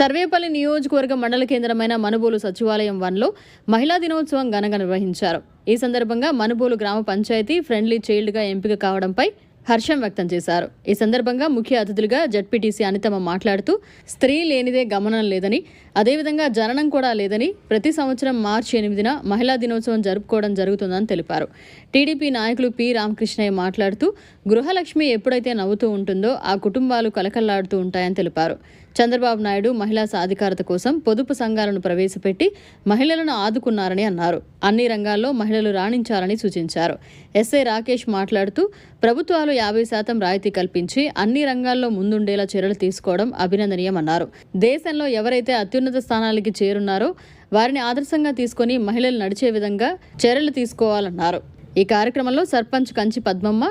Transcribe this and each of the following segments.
సర్వేపల్లి నియోజకవర్గ మండల కేంద్రమైన మనుబోలు సచివాలయం 1లో మహిళా దినోత్సవం ఘనంగా నిర్వహించారు. ఈ సందర్భంగా మనుబోలు గ్రామ పంచాయతీ ఫ్రెండ్లీ చైల్డ్గా ఎంపిక కావడంపై హర్షం వ్యక్తం చేశారు. ఈ సందర్భంగా ముఖ్య అతిథులుగా జడ్పీటీసీ అనితమ్మ మాట్లాడుతూ స్త్రీ లేనిదే గమనం లేదని, అదేవిధంగా జననం కూడా లేదని, ప్రతి సంవత్సరం మార్చి 8న మహిళా దినోత్సవం జరుపుకోవడం జరుగుతుందని తెలిపారు. టీడీపీ నాయకులు పి రామకృష్ణయ్య మాట్లాడుతూ గృహలక్ష్మి ఎప్పుడైతే నవ్వుతూ ఉంటుందో ఆ కుటుంబాలు కలకల్లాడుతూ ఉంటాయని తెలిపారు. చంద్రబాబు నాయుడు మహిళా సాధికారత కోసం పొదుపు సంఘాలను ప్రవేశపెట్టి మహిళలను ఆదుకున్నారని అన్నారు. అన్ని రంగాల్లో మహిళలు రాణించాలని సూచించారు. ఎస్ఐ రాకేష్ మాట్లాడుతూ ప్రభుత్వాలు 50% రాయితీ కల్పించి అన్ని రంగాల్లో ముందుండేలా చర్యలు తీసుకోవడం అభినందనీయమన్నారు. దేశంలో ఎవరైతే అత్యున్నత స్థానాలకి చేరున్నారో వారిని ఆదర్శంగా తీసుకుని మహిళలు నడిచే విధంగా చర్యలు తీసుకోవాలన్నారు. ఈ కార్యక్రమంలో సర్పంచ్ కంచి పద్మమ్మ,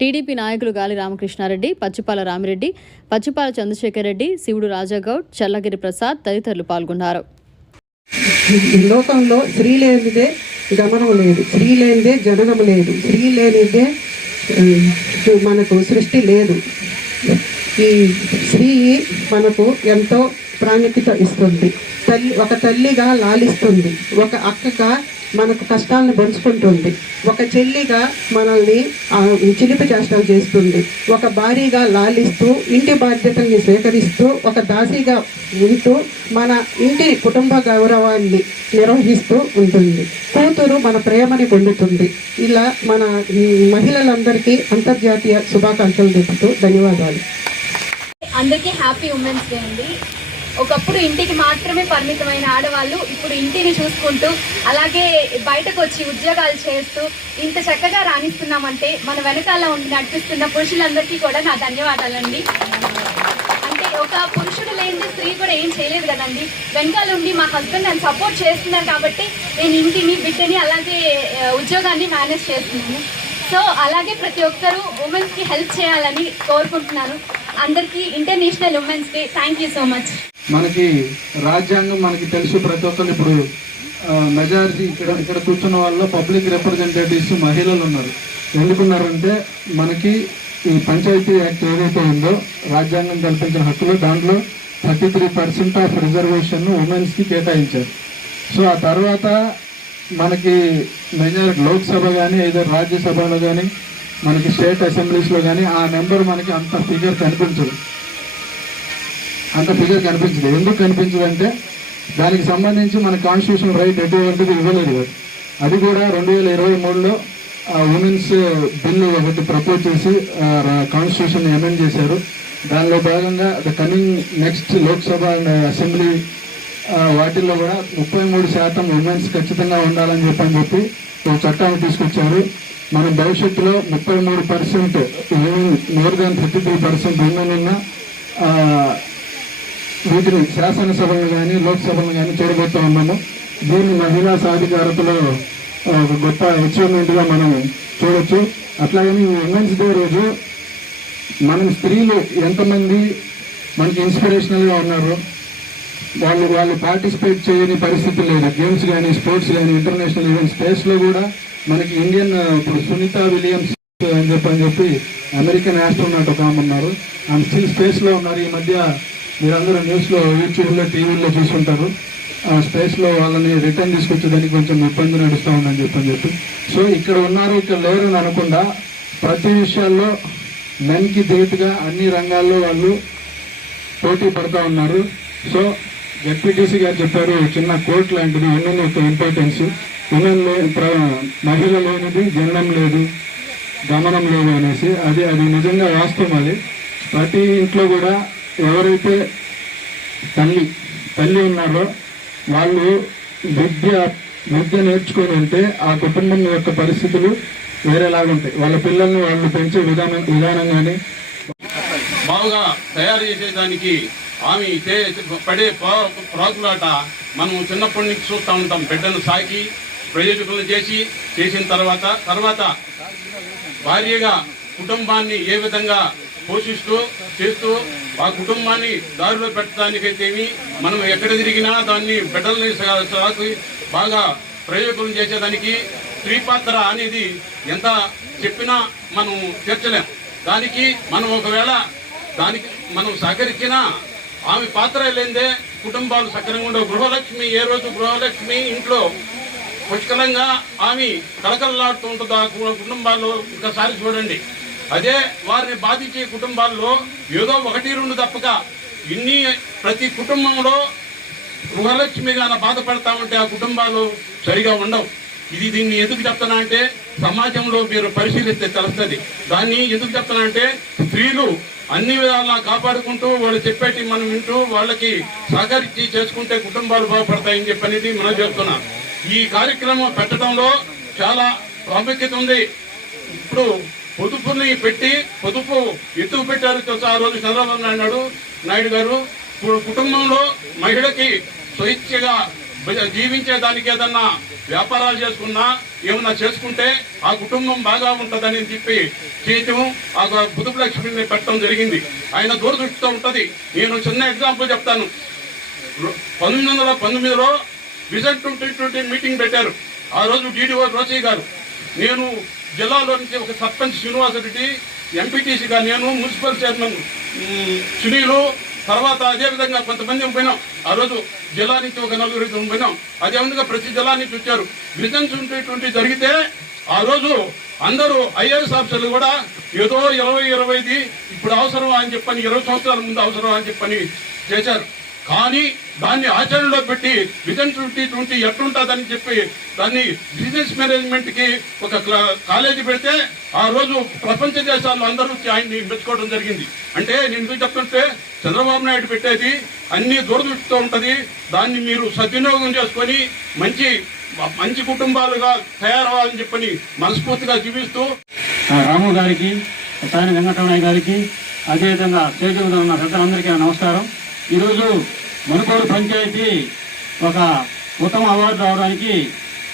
టీడీపీ నాయకులు గాలి రామకృష్ణారెడ్డి, పచ్చిపాల రామిరెడ్డి, పచ్చిపాల చంద్రశేఖర్ రెడ్డి, శివుడు రాజాగౌడ్, చల్లగిరి ప్రసాద్ తదితరులు పాల్గొన్నారు. లోకంలో స్త్రీ లేనిదే గమనం లేదు, స్త్రీ లేనిదే జననం లేదు, స్త్రీ లేనిదే మనకు సృష్టి లేదు. ఈ స్త్రీ మనకు ఎంతో ప్రాముఖ్యత ఇస్తుంది. ఒక తల్లిగా లాలిస్తుంది, ఒక అక్కగా మనకు కష్టాలను పంచుకుంటుంది, ఒక చెల్లిగా మనల్ని చిలిపి చేష్టలు చేస్తుంది, ఒక భార్యగా లాలిస్తూ ఇంటి బాధ్యతల్ని స్వీకరిస్తూ ఒక దాసిగా ఉంటూ మన ఇంటి కుటుంబ గౌరవాన్ని నిర్వహిస్తూ ఉంటుంది. కూతురు మన ప్రేమని పొందుతుంది. ఇలా మన మహిళలందరికీ అంతర్జాతీయ శుభాకాంక్షలు తెలుపుతూ ధన్యవాదాలు. అందరికీ హ్యాపీ ఉమెన్స్ డే అండి. ఒకప్పుడు ఇంటికి మాత్రమే పరిమితమైన ఆడవాళ్ళు ఇప్పుడు ఇంటిని చూసుకుంటూ అలాగే బయటకు వచ్చి ఉద్యోగాలు చేస్తూ ఇంత చక్కగా రాణిస్తున్నామంటే మన వెనకాల ఉండి నడిపిస్తున్న పురుషులందరికీ కూడా నా ధన్యవాదాలండి. అంటే ఒక పురుషుడు లేని స్త్రీ కూడా ఏం చేయలేదు కదండి. వెనకాల ఉండి మా హస్బెండ్ నన్ను సపోర్ట్ చేస్తున్నారు కాబట్టి నేను ఇంటిని, బిడ్డని అలాగే ఉద్యోగాన్ని మేనేజ్ చేస్తున్నాను. సో అలాగే ప్రతి ఒక్కరూ ఉమెన్స్కి హెల్ప్ చేయాలని కోరుకుంటున్నాను. అందరికీ international women's day. Thank you so much. మనకి రాజ్యాంగం మనకి తెలుసు. ప్రతి ఒక్కరు ఇప్పుడు మెజారిటీ ఇక్కడ కూర్చున్న వాళ్ళలో పబ్లిక్ రిప్రజెంటేటివ్స్ మహిళలు ఉన్నారు. ఎందుకున్నారంటే మనకి ఈ పంచాయతీ యాక్ట్ ఏదైతే ఉందో రాజ్యాంగం కల్పించిన హక్కులు దాంట్లో 33% ఆఫ్ రిజర్వేషన్ ఉమెన్స్కి కేటాయించారు. సో ఆ తర్వాత మనకి మెజారిటీ లోక్సభ కానీ ఏదో రాజ్యసభలో కానీ మనకి స్టేట్ అసెంబ్లీస్లో కానీ ఆ నెంబర్ మనకి అంత ఫిగర్ కనిపించదు. ఎందుకు కనిపించదు అంటే దానికి సంబంధించి మన కాన్స్టిట్యూషన్ రైట్ ఎటువంటిది ఇవ్వలేదు. అది కూడా 2023లో ఉమెన్స్ బిల్లు ఒకటి ప్రపోజ్ చేసి కాన్స్టిట్యూషన్ అమెండ్ చేశారు. దానిలో భాగంగా coming next Lok Sabha and assembly వాటిల్లో కూడా 33% ఉమెన్స్ ఖచ్చితంగా ఉండాలని చెప్పి ఒక చట్టాన్ని తీసుకొచ్చారు. మన భవిష్యత్తులో 33% మోర్ దాన్ 33% ఉమెన్ ఉన్న వీటిని శాసనసభలను కానీ లోక్సభలను కానీ చూడబోతూ ఉన్నాము. దీన్ని మహిళా సాధికారతలో ఒక గొప్ప అచీవ్మెంట్గా మనం చూడొచ్చు. అట్లాగని ఉమెన్స్ డే రోజు మనం స్త్రీలు ఎంతమంది మనకి ఇన్స్పిరేషనల్గా ఉన్నారు. వాళ్ళు పార్టిసిపేట్ చేయని పరిస్థితి లేదు. గేమ్స్ కానీ స్పోర్ట్స్ కానీ ఇంటర్నేషనల్ ఈవెంట్ స్పేస్లో కూడా మనకి ఇండియన్ ఇప్పుడు సునీత విలియమ్స్ అని చెప్పి అమెరికన్ ఆస్ట్రోనాట్ ఒక ఆమె ఉన్నారు. ఆమె స్టిల్ స్పేస్లో ఉన్నారు. ఈ మధ్య మీరందరూ న్యూస్లో, యూట్యూబ్లో, టీవీలో చూసుకుంటారు. స్పేస్లో వాళ్ళని రిటర్న్ తీసుకొచ్చేదానికి కొంచెం ఇబ్బంది నడుస్తూ ఉందని చెప్పి సో ఇక్కడ ఉన్నారు, ఇక్కడ లేరు అని అనకుండా ప్రతి విషయాల్లో మెన్కి ధీటుగా అన్ని రంగాల్లో వాళ్ళు పోటీ పడుతూ ఉన్నారు. సో జడ్పీటీసీ గారు చెప్పారు చిన్న కోట్ లాంటిది ఉమెన్ యొక్క ఇంపార్టెన్స్. ఉమెన్ మహిళ లేనిది జననం లేదు, గమనం లేదు అనేసి. అది నిజంగా వాస్తవం. అది ప్రతి ఇంట్లో కూడా ఎవరైతే తల్లి ఉన్నారో వాళ్ళు విద్య నేర్చుకొని ఉంటే ఆ కుటుంబం యొక్క పరిస్థితులు వేరేలాగుంటాయి. వాళ్ళ పిల్లల్ని వాళ్ళు పెంచే విధానం కానీ బాగా తయారు చేసేదానికి ఆమె పడే ప్రాకులాట మనం చిన్నప్పటి నుంచి చూస్తూ ఉంటాం. బిడ్డను సాకి ప్రయోజకులను చేసిన తర్వాత భార్యగా కుటుంబాన్ని ఏ విధంగా చేస్తూ ఆ కుటుంబాన్ని దారిలో పెట్టడానికైతేమి మనం ఎక్కడ తిరిగినా దాన్ని బిడ్డల్ని సాకి బాగా ప్రయోజకులను చేసేదానికి స్త్రీ పాత్ర అనేది ఎంత చెప్పినా మనం తీర్చలేం. దానికి మనం ఒకవేళ దానికి మనం సహకరించినా ఆమె పాత్ర లేదే కుటుంబాలు సక్రంగా ఉండవు. గృహలక్ష్మి ఏ రోజు గృహలక్ష్మి ఇంట్లో పుష్కలంగా ఆమె కలకలలాడుతూ ఉంటుంది ఆ కుటుంబాల్లో. ఒకసారి చూడండి, అదే వారిని బాధించే కుటుంబాల్లో ఏదో 1-2 తప్పక ఇన్ని ప్రతి కుటుంబంలో గృహలక్ష్మిగా బాధపడతా ఉంటే ఆ కుటుంబాలు సరిగా ఉండవు. దీన్ని ఎందుకు చెప్తానా అంటే సమాజంలో మీరు పరిశీలిస్తే తెలుస్తుంది. దాన్ని ఎందుకు చెప్తానా అంటే స్త్రీలు అన్ని విధాలా కాపాడుకుంటూ వాళ్ళు చెప్పేటి మనం వింటూ వాళ్ళకి సహకరించి చేసుకుంటే కుటుంబాలు బాగుపడతాయని చెప్పనేది మనం చెప్తున్నాం. ఈ కార్యక్రమం పెట్టడంలో చాలా ప్రాముఖ్యత ఉంది. ఇప్పుడు పొదుపుని పెట్టి పొదుపు ఎత్తుకు పెట్టారు తెలుసా. ఆ రోజు చంద్రబాబు నాయుడు గారు ఇప్పుడు కుటుంబంలో మహిళకి స్వేచ్ఛగా జీవించేదానికి ఏదన్నా వ్యాపారాలు చేసుకున్నా ఏమన్నా చేసుకుంటే ఆ కుటుంబం బాగా ఉంటుందని చెప్పి చేయటం ఆ పొదుపు లక్ష్మిని పెట్టడం జరిగింది. ఆయన దూరదృష్టితో ఉంటుంది. నేను చిన్న ఎగ్జాంపుల్ చెప్తాను. 1919లో విజన్ 2020 మీటింగ్ పెట్టారు. ఆ రోజు DDO రోసయ్య గారు, నేను జిల్లాలో నుంచి ఒక సర్పంచ్ శ్రీనివాసరెడ్డి, ఎంపీటీసీగా నేను, మున్సిపల్ చైర్మన్ సునీలు, తర్వాత అదేవిధంగా కొంతమంది పోయినాం. ఆ రోజు జిల్లా నుంచి ఒక 4-5 పోయినాం. అదేవిధంగా ప్రతి జిల్లా నుంచి వచ్చారు. విజన్ 2020 జరిగితే ఆ రోజు అందరూ IAS ఆఫీసర్లు కూడా ఏదో 20-25 ఇప్పుడు అవసరం అని చెప్పని 20 సంవత్సరాల ముందు అవసరం అని చెప్పని చేశారు. కానీ దాన్ని ఆచరణలో పెట్టి విజన్ 2020 ఎట్లుంటుందని చెప్పి దాన్ని బిజినెస్ మేనేజ్మెంట్కి ఒక కాలేజీ పెడితే ఆ రోజు ప్రపంచ దేశాల్లో అందరూ ఆయన్ని మెచ్చుకోవడం జరిగింది. అంటే నేను ఎందుకు చెప్తుంటే చంద్రబాబు నాయుడు పెట్టేది అన్ని దూరదృష్టితో ఉంటుంది. దాన్ని మీరు సద్వినియోగం చేసుకొని మంచి కుటుంబాలుగా తయారవ్వాలని చెప్పని మనస్ఫూర్తిగా జీవిస్తూ రాము గారికి, సాని వెంకటరమణయ్య గారికి, అదేవిధంగా స్టేజ్ మీద ఉన్న పెద్దలందరికీ నమస్కారం. ఈరోజు మనుకోడు పంచాయతీ ఒక ఉత్తమ అవార్డు రావడానికి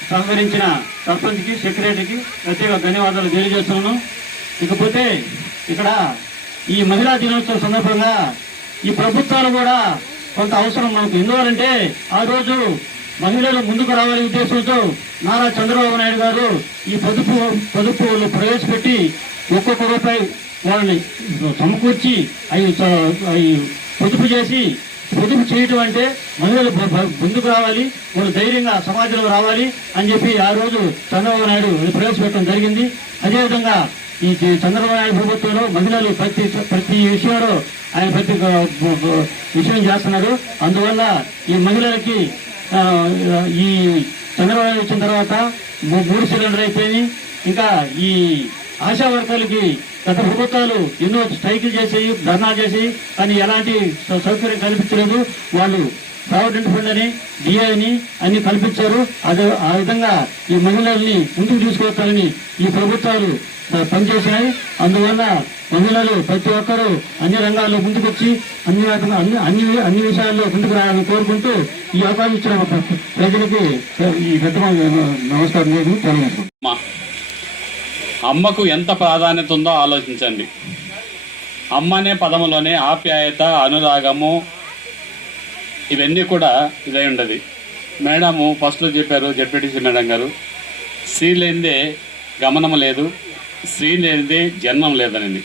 సహకరించిన సర్పంచ్కి, సెక్రటరీకి ప్రత్యేక ధన్యవాదాలు తెలియజేస్తున్నాను. ఇకపోతే ఇక్కడ ఈ మహిళా దినోత్సవం సందర్భంగా ఈ ప్రభుత్వాలు కూడా కొంత అవసరం మనకు. ఎందువలంటే ఆ రోజు మహిళలు ముందుకు రావాలనే ఉద్దేశంతో నారా చంద్రబాబు నాయుడు గారు ఈ పొదుపులు ప్రవేశపెట్టి ఒక్కొక్క రూపాయి వాళ్ళని సమకూర్చి అవి పొదుపు చేసి, పొదుపు చేయటం అంటే మహిళలు ముందుకు రావాలి, వాళ్ళు ధైర్యంగా సమాజంలో రావాలి అని చెప్పి ఆ రోజు చంద్రబాబు నాయుడు ప్రవేశపెట్టడం జరిగింది. అదేవిధంగా ఈ చంద్రబాబు నాయుడు ప్రభుత్వంలో మహిళలు ప్రతి విషయంలో ఆయన ప్రతి విషయం చేస్తున్నారు. అందువల్ల ఈ మహిళలకి ఈ చంద్రబాబు నాయుడు వచ్చిన తర్వాత 3 సిలిండర్ అయిపోయింది. ఇంకా ఈ ఆశా వర్కర్లకి గత ప్రభుత్వాలు ఎన్నో స్ట్రైకులు చేసేవి, ధర్నా చేసేవి, కానీ ఎలాంటి సౌకర్యం కల్పించలేదు. వాళ్ళు ప్రావిడెంట్ ఫండ్ అని, డిఐని అన్ని కల్పించారు. అదే ఆ విధంగా ఈ మహిళల్ని ముందుకు తీసుకొస్తారని ఈ ప్రభుత్వాలు పనిచేసినాయి. అందువల్ల మహిళలు ప్రతి ఒక్కరూ అన్ని రంగాల్లో ముందుకొచ్చి అన్ని విషయాల్లో ముందుకు రావాలని కోరుకుంటూ ఈ అవకాశం ఇచ్చిన ప్రజలకి ఈ పెద్ద నమస్కారం తెలియజేస్తున్నాను. అమ్మకు ఎంత ప్రాధాన్యత ఉందో ఆలోచించండి. అమ్మ అనే పదములోనే ఆప్యాయత, అనురాగము ఇవన్నీ కూడా ఇదై ఉండదు. మేడము ఫస్ట్లో చెప్పారు, జడ్పీటీసీ మేడం గారు, స్త్రీ లేనిదే గమనం లేదు, స్త్రీ లేనిదే జన్మం లేదనింది.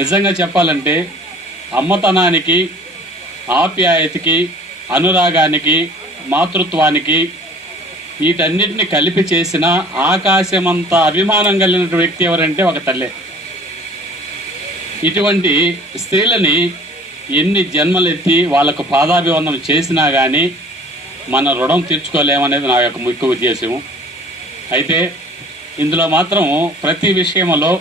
నిజంగా చెప్పాలంటే అమ్మతనానికి, ఆప్యాయతకి, అనురాగానికి, మాతృత్వానికి వీటన్నిటిని కలిపి చేసిన ఆకాశమంత అభిమానం కలిగిన వ్యక్తి ఎవరంటే ఒక తల్లే. ఇటువంటి స్త్రీలని ఎన్ని జన్మలెత్తి వాళ్ళకు పాదాభివందనం చేసినా కానీ మన రుణం తీర్చుకోలేమనేది నా యొక్క ముఖ్య ఉద్దేశము. అయితే ఇందులో మాత్రం ప్రతి విషయంలో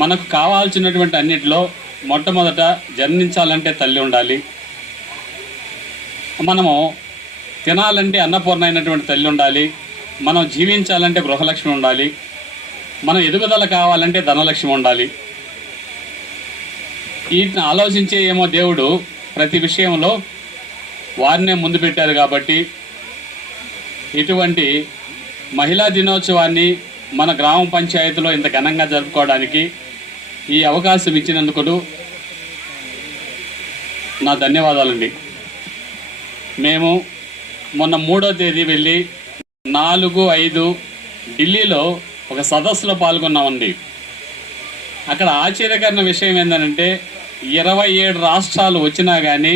మనకు కావాల్సినటువంటి అన్నిటిలో మొట్టమొదట జన్మించాలంటే తల్లి ఉండాలి, మనము తినాలంటే అన్నపూర్ణ అయినటువంటి తల్లి ఉండాలి, మనం జీవించాలంటే గృహలక్ష్మి ఉండాలి, మనం ఎదుగుదల కావాలంటే ధనలక్ష్మి ఉండాలి. వీటిని ఆలోచించే ఏమో దేవుడు ప్రతి విషయంలో వారినే ముందు పెట్టారు. కాబట్టి ఇటువంటి మహిళా దినోత్సవాన్ని మన గ్రామ పంచాయతీలో ఇంత ఘనంగా జరుపుకోవడానికి ఈ అవకాశం ఇచ్చినందుకు నా ధన్యవాదాలండి. మేము మొన్న 3వ తేదీ వెళ్ళి 4-5 ఢిల్లీలో ఒక సదస్సులో పాల్గొన్నామండి. అక్కడ ఆశ్చర్యకరమైన విషయం ఏంటంటే 27 రాష్ట్రాలు వచ్చినా కానీ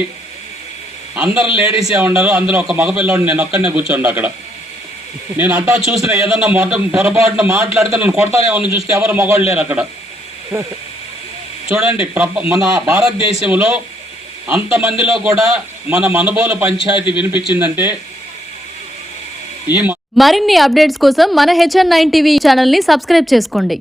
అందరు లేడీసే ఉండరు. అందులో ఒక మగపిల్లోడు నేను ఒక్కడనే కూర్చోండి అక్కడ. నేను అట్టా చూసిన ఏదన్నా పొరపాటున మాట్లాడితే నన్ను కొడతారేమని చూస్తే ఎవరు మగవాళ్ళు లేరు అక్కడ. చూడండి, మన భారతదేశంలో అంతమందిలో కూడా మన మనుబోలు పంచాయతీ వినిపించిందంటే ఈ మరిన్ని అప్డేట్స్ కోసం మన HN9 టీవీ ఛానల్ని సబ్స్క్రైబ్ చేసుకోండి.